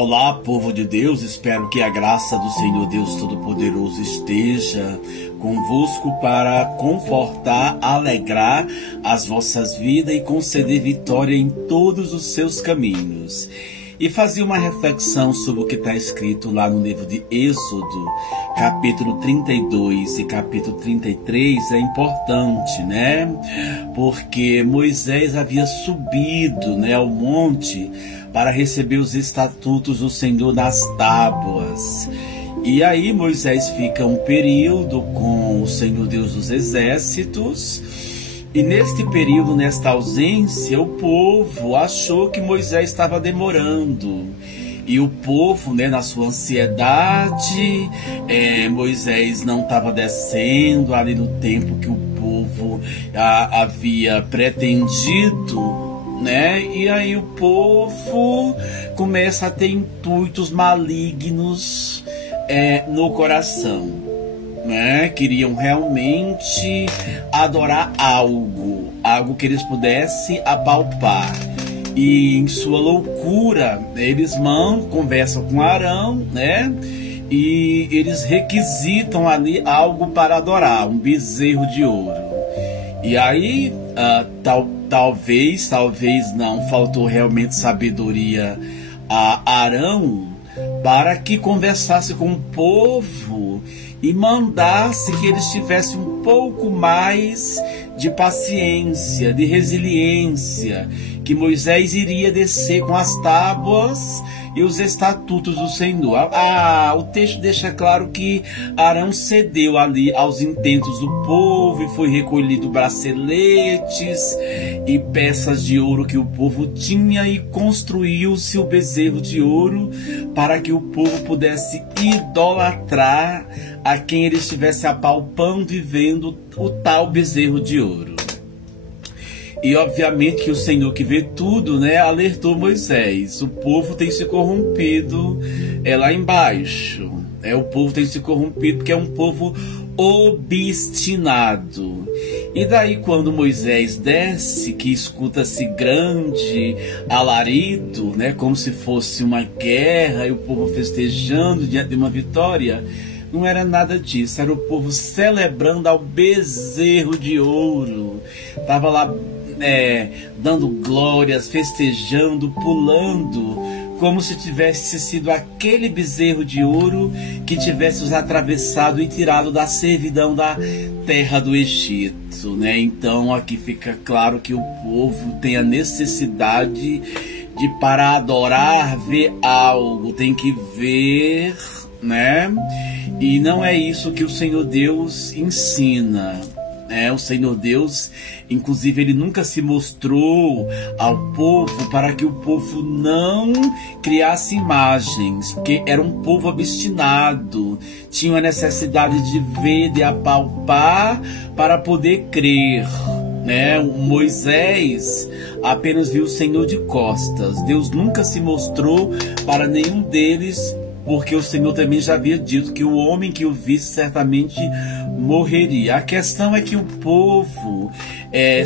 Olá, povo de Deus, espero que a graça do Senhor Deus Todo-Poderoso esteja convosco para confortar, alegrar as vossas vidas e conceder vitória em todos os seus caminhos. E fazer uma reflexão sobre o que está escrito lá no livro de Êxodo, capítulo 32 e capítulo 33, é importante, né? Porque Moisés havia subido, né, ao monte para receber os estatutos do Senhor nas tábuas. E aí Moisés fica um período com o Senhor Deus dos Exércitos. E neste período, nesta ausência, o povo achou que Moisés estava demorando. E o povo, né, na sua ansiedade, Moisés não estava descendo ali no tempo que o povo havia pretendido, né? E aí o povo começa a ter intuitos malignos no coração, né? Queriam realmente adorar algo que eles pudessem apalpar. E em sua loucura, eles conversam com Arão, né? E eles requisitam ali algo para adorar, um bezerro de ouro. E aí, talvez não, faltou realmente sabedoria a Arão para que conversasse com o povo e mandasse que eles tivessem um pouco mais de paciência, de resiliência, que Moisés iria descer com as tábuas e os estatutos do Senhor. O texto deixa claro que Arão cedeu ali aos intentos do povo e foi recolhido braceletes e peças de ouro que o povo tinha e construiu-se o bezerro de ouro para que o povo pudesse idolatrar a quem ele estivesse apalpando e vendo o tal bezerro de ouro. E obviamente que o Senhor que vê tudo, né, alertou Moisés. O povo tem se corrompido lá embaixo. O povo tem se corrompido porque é um povo obstinado. E daí quando Moisés desce, que escuta-se grande alarido, né, como se fosse uma guerra e o povo festejando diante de uma vitória, não era nada disso, era o povo celebrando ao bezerro de ouro. Estava lá dando glórias, festejando, pulando, como se tivesse sido aquele bezerro de ouro que tivesse os atravessado e tirado da servidão da terra do Egito, né? Então aqui fica claro que o povo tem a necessidade de, para adorar, ver algo, tem que ver, né? E não é isso que o Senhor Deus ensina. O Senhor Deus, inclusive, ele nunca se mostrou ao povo para que o povo não criasse imagens, porque era um povo obstinado, tinha a necessidade de ver, de apalpar para poder crer, né? Moisés apenas viu o Senhor de costas. Deus nunca se mostrou para nenhum deles, porque o Senhor também já havia dito que o homem que o visse certamente morreria. A questão é que o povo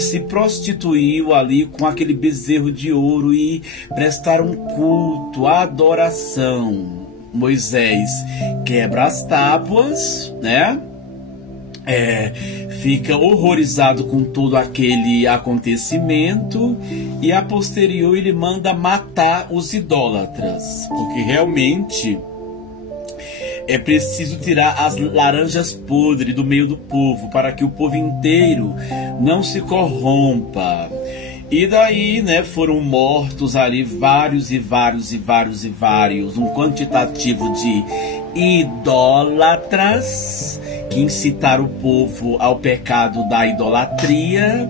se prostituiu ali com aquele bezerro de ouro e prestaram culto, adoração. Moisés quebra as tábuas, né? Fica horrorizado com todo aquele acontecimento e a posterior ele manda matar os idólatras, porque realmente é preciso tirar as laranjas podres do meio do povo para que o povo inteiro não se corrompa. E daí, né, foram mortos ali vários, um quantitativo de idólatras que incitaram o povo ao pecado da idolatria.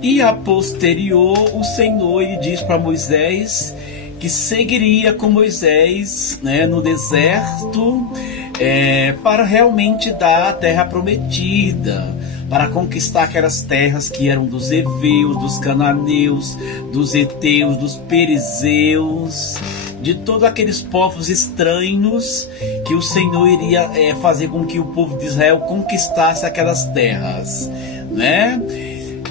E a posterior, o Senhor ele diz para Moisés que seguiria com Moisés, né, no deserto, para realmente dar a terra prometida, para conquistar aquelas terras que eram dos heveus, dos cananeus, dos heteus, dos perizeus, de todos aqueles povos estranhos que o Senhor iria fazer com que o povo de Israel conquistasse aquelas terras, né?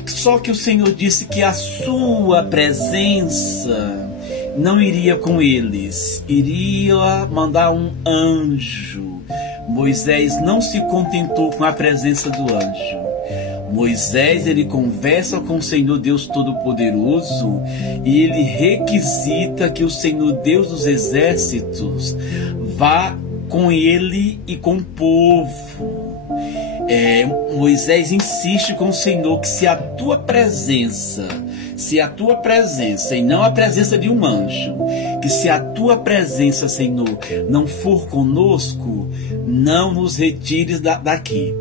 Só que o Senhor disse que a sua presença não iria com eles, iria mandar um anjo. Moisés não se contentou com a presença do anjo. Moisés, ele conversa com o Senhor Deus Todo-Poderoso e ele requisita que o Senhor Deus dos Exércitos vá com ele e com o povo. Moisés insiste com o Senhor que se a tua presença e não a presença de um anjo, que se a tua presença, Senhor, não for conosco, não nos retires daqui.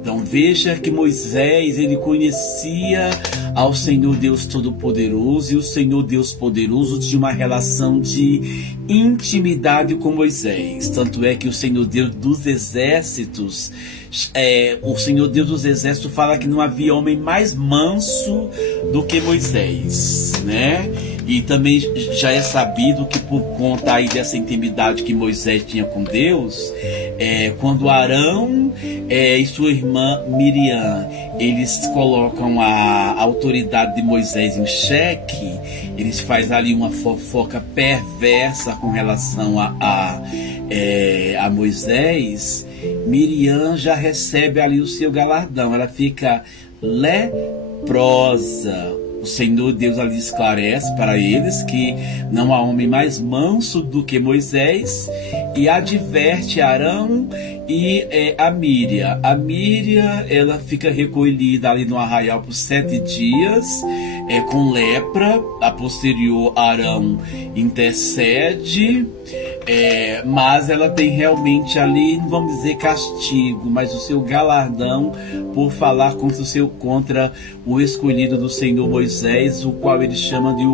Então veja que Moisés, ele conhecia ao Senhor Deus Todo-Poderoso, e o Senhor Deus Poderoso tinha uma relação de intimidade com Moisés. Tanto é que o Senhor Deus dos Exércitos, fala que não havia homem mais manso do que Moisés, né? E também já é sabido que por conta aí dessa intimidade que Moisés tinha com Deus, quando Arão e sua irmã Miriam, eles colocam a autoridade de Moisés em xeque, eles fazem ali uma fofoca perversa com relação a Moisés. Miriam já recebe ali o seu galardão, ela fica leprosa. O Senhor Deus ali esclarece para eles que não há homem mais manso do que Moisés e adverte Arão e a Miriam. A Miriam, ela fica recolhida ali no arraial por 7 dias, com lepra. A posterior, Arão intercede, mas ela tem realmente ali, não vamos dizer castigo, mas o seu galardão por falar contra o escolhido do Senhor Moisés, o qual ele chama de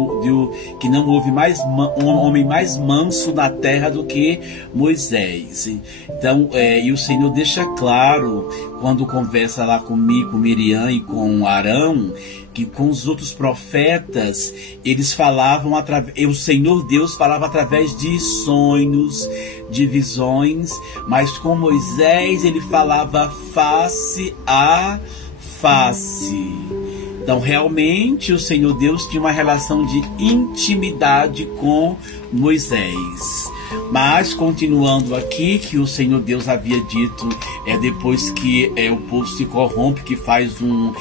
que não houve um homem mais manso na terra do que Moisés. Então, e o Senhor deixa claro, quando conversa lá comigo, com Miriam e com Arão, que com os outros profetas, eles falavam o Senhor Deus falava através de sonhos, de visões, mas com Moisés ele falava face a face. Então realmente o Senhor Deus tinha uma relação de intimidade com Moisés. Mas continuando aqui, que o Senhor Deus havia dito, depois que o povo se corrompe, que faz um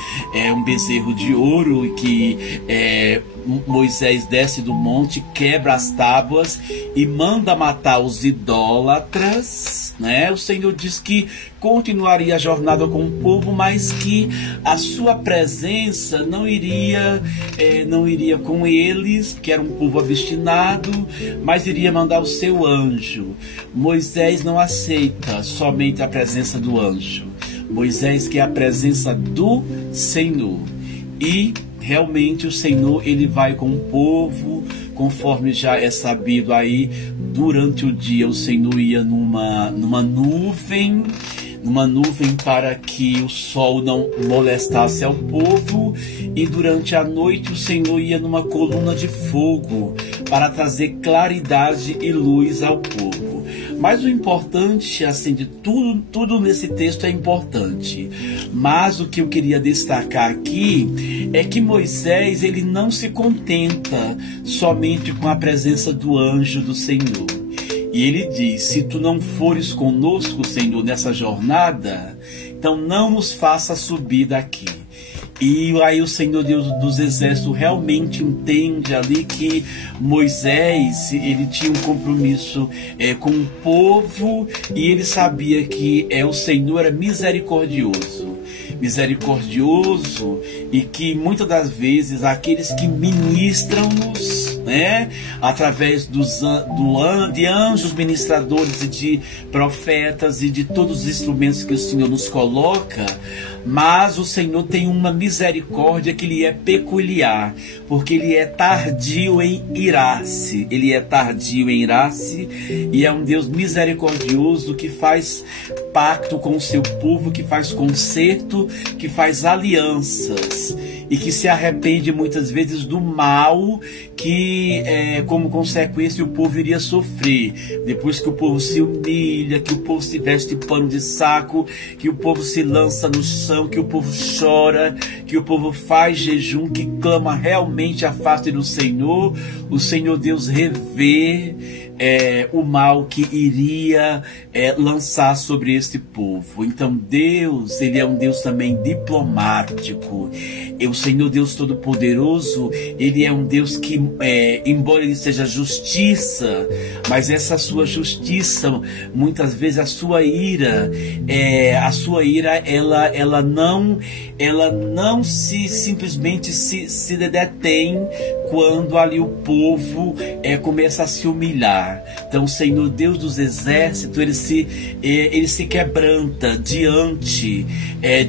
bezerro de ouro, e que Moisés desce do monte, quebra as tábuas e manda matar os idólatras, né? O Senhor diz que continuaria a jornada com o povo, mas que a sua presença não iria com eles, que era um povo obstinado, mas iria mandar o seu anjo. Moisés não aceita somente a presença do anjo. Moisés quer a presença do Senhor. E realmente o Senhor, ele vai com o povo, conforme já é sabido aí, durante o dia o Senhor ia numa nuvem para que o sol não molestasse ao povo, e durante a noite o Senhor ia numa coluna de fogo para trazer claridade e luz ao povo. Mas o importante, assim, de tudo nesse texto é importante. Mas o que eu queria destacar aqui é que Moisés, ele não se contenta somente com a presença do anjo do Senhor. E ele diz: se tu não fores conosco, Senhor, nessa jornada, então não nos faça subir daqui. E aí o Senhor Deus dos Exércitos realmente entende ali que Moisés, ele tinha um compromisso com o povo, e ele sabia que o Senhor era misericordioso, e que muitas das vezes aqueles que ministram-nos, né, através de anjos ministradores e de profetas e de todos os instrumentos que o Senhor nos coloca, mas o Senhor tem uma misericórdia que lhe é peculiar, porque ele é tardio em irar-se. Ele é tardio em irar-se e é um Deus misericordioso que faz pacto com o seu povo, que faz concerto, que faz alianças e que se arrepende muitas vezes do mal que, como consequência, o povo iria sofrer. Depois que o povo se humilha, que o povo se veste pano de saco, que o povo se lança no chão, que o povo chora, que o povo faz jejum, que clama realmente a face do Senhor, o Senhor Deus revê o mal que iria lançar sobre este povo. Então Deus, Ele é um Deus também diplomático. E o Senhor Deus Todo-Poderoso, Ele é um Deus que, embora Ele seja justiça, mas essa sua justiça, muitas vezes a sua ira, ela não simplesmente se detém quando ali o povo começa a se humilhar. Então o Senhor Deus dos exércitos, ele se quebranta diante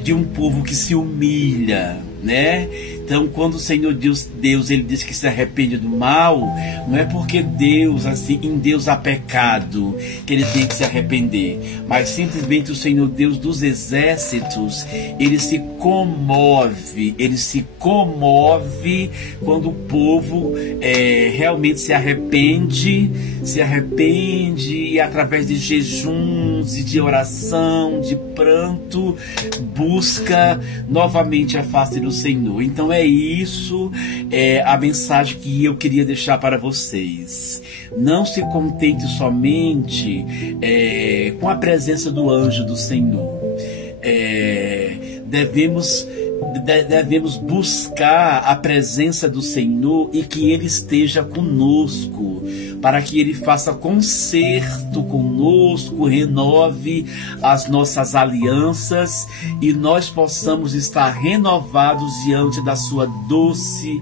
de um povo que se humilha, né? Então, quando o Senhor Deus ele diz que se arrepende do mal, não é porque Deus, assim, em Deus há pecado, que ele tem que se arrepender, mas simplesmente o Senhor Deus dos exércitos, ele se comove quando o povo realmente se arrepende e através de jejuns e de oração, de pranto, busca novamente a face do Senhor. Então isso a mensagem que eu queria deixar para vocês. Não se contente somente com a presença do anjo do Senhor. Devemos buscar a presença do Senhor e que Ele esteja conosco, para que Ele faça concerto conosco, renove as nossas alianças e nós possamos estar renovados diante da sua doce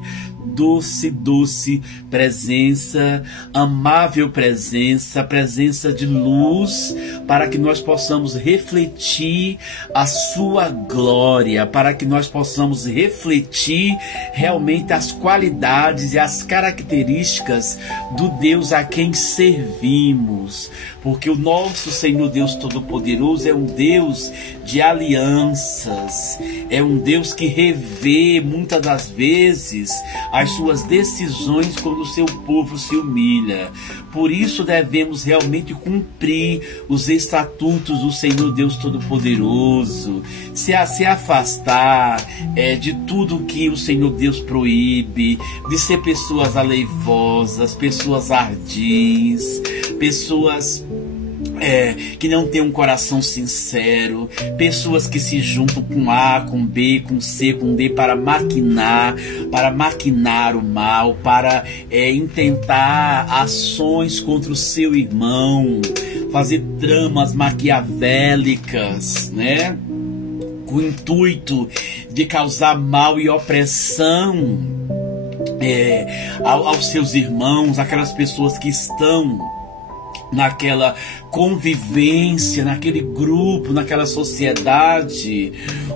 presença, amável presença de luz, para que nós possamos refletir a sua glória, para que nós possamos refletir realmente as qualidades e as características do Deus a quem servimos, porque o nosso Senhor Deus Todo-Poderoso é um Deus de alianças, é um Deus que revê muitas das vezes as suas decisões quando o seu povo se humilha. Por isso devemos realmente cumprir os estatutos do Senhor Deus Todo-Poderoso, se afastar de tudo que o Senhor Deus proíbe, de ser pessoas aleivosas, pessoas ardis, pessoas que não tem um coração sincero, pessoas que se juntam com A, com B, com C, com D para maquinar o mal, para intentar ações contra o seu irmão, fazer tramas maquiavélicas, né? Com o intuito de causar mal e opressão aos seus irmãos, aquelas pessoas que estão naquela convivência, naquele grupo, naquela sociedade.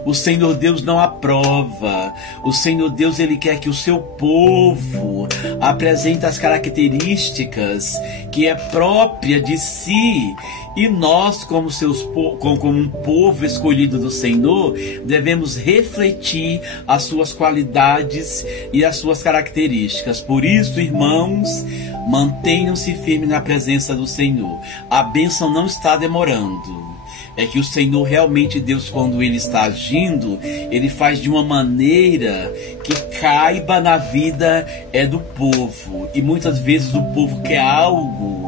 O Senhor Deus não aprova. O Senhor Deus, Ele quer que o seu povo apresente as características que é própria de si. E nós, como um povo escolhido do Senhor, devemos refletir as suas qualidades e as suas características. Por isso, irmãos, mantenham-se firmes na presença do Senhor. A bênção não está demorando. É que o Senhor realmente, Deus, quando Ele está agindo, Ele faz de uma maneira que caiba na vida do povo. E muitas vezes o povo quer algo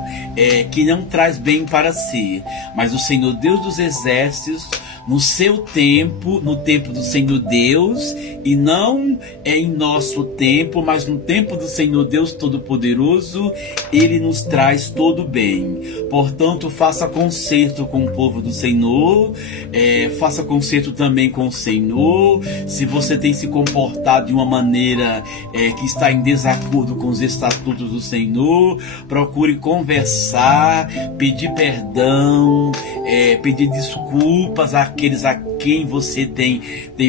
que não traz bem para si. Mas o Senhor Deus dos exércitos, no seu tempo, no tempo do Senhor Deus, e não em nosso tempo, mas no tempo do Senhor Deus Todo-Poderoso, Ele nos traz todo bem. Portanto, faça concerto com o povo do Senhor, faça concerto também com o Senhor. Se você tem se comportado de uma maneira que está em desacordo com os estatutos do Senhor, procure conversar, pedir perdão, pedir desculpas àqueles a quem você tem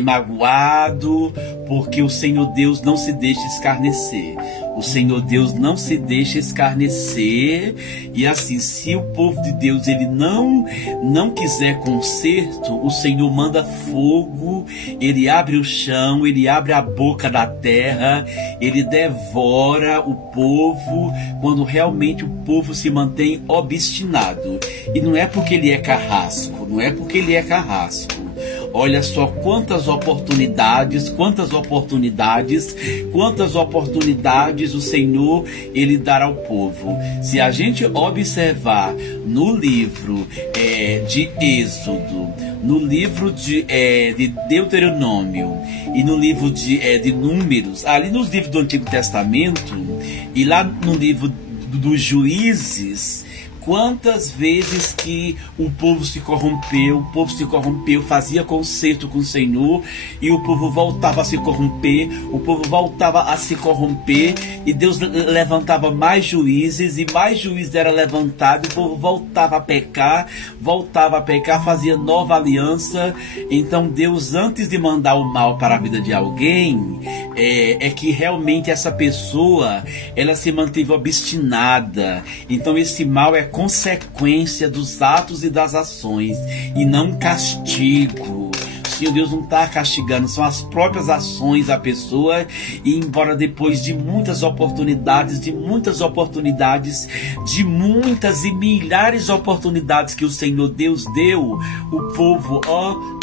magoado, porque o Senhor Deus não se deixa escarnecer. O Senhor Deus não se deixa escarnecer. E assim, se o povo de Deus ele não quiser conserto, o Senhor manda fogo, ele abre o chão, ele abre a boca da terra, ele devora o povo quando realmente o povo se mantém obstinado. E não é porque ele é carrasco, não é porque ele é carrasco. Olha só quantas oportunidades o Senhor ele dará ao povo. Se a gente observar no livro de Êxodo, no livro de Deuteronômio e no livro de Números, ali nos livros do Antigo Testamento e lá no livro dos Juízes, quantas vezes que o povo se corrompeu, fazia concerto com o Senhor e o povo voltava a se corromper, e Deus levantava mais juízes e mais juízes era levantado, e o povo voltava a pecar, fazia nova aliança. Então Deus, antes de mandar o mal para a vida de alguém, é que realmente essa pessoa ela se manteve obstinada. Então esse mal é consequência dos atos e das ações e não castigo. Senhor Deus não está castigando, são as próprias ações da pessoa. E embora depois de muitas oportunidades, de muitas e milhares de oportunidades que o Senhor Deus deu, o povo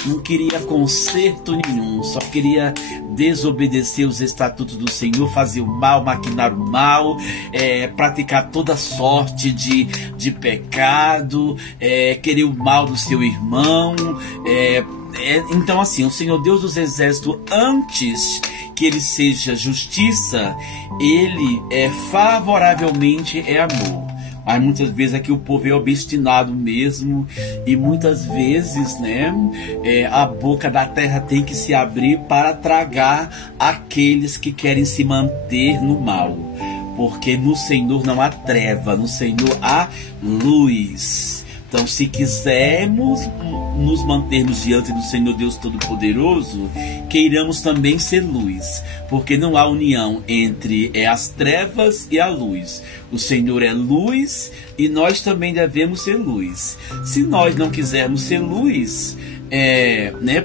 não queria conserto nenhum, só queria desobedecer os estatutos do Senhor, fazer o mal, maquinar o mal, praticar toda sorte de pecado, querer o mal do seu irmão. Então assim, o Senhor Deus dos Exércitos, antes que ele seja justiça, ele favoravelmente é amor. Mas muitas vezes aqui o povo é obstinado mesmo, e muitas vezes, a boca da terra tem que se abrir para tragar aqueles que querem se manter no mal. Porque no Senhor não há treva, no Senhor há luz. Então, se quisermos nos mantermos diante do Senhor Deus Todo-Poderoso, queiramos também ser luz, porque não há união entre as trevas e a luz. O Senhor é luz e nós também devemos ser luz. Se nós não quisermos ser luz,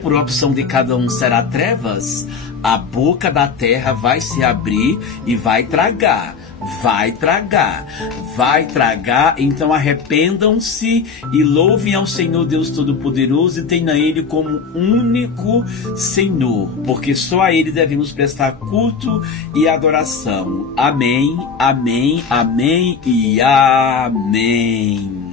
por opção de cada um será trevas, a boca da terra vai se abrir e vai tragar. Então arrependam-se e louvem ao Senhor Deus Todo-Poderoso e tenham a Ele como único Senhor, porque só a Ele devemos prestar culto e adoração. Amém, amém, amém e amém.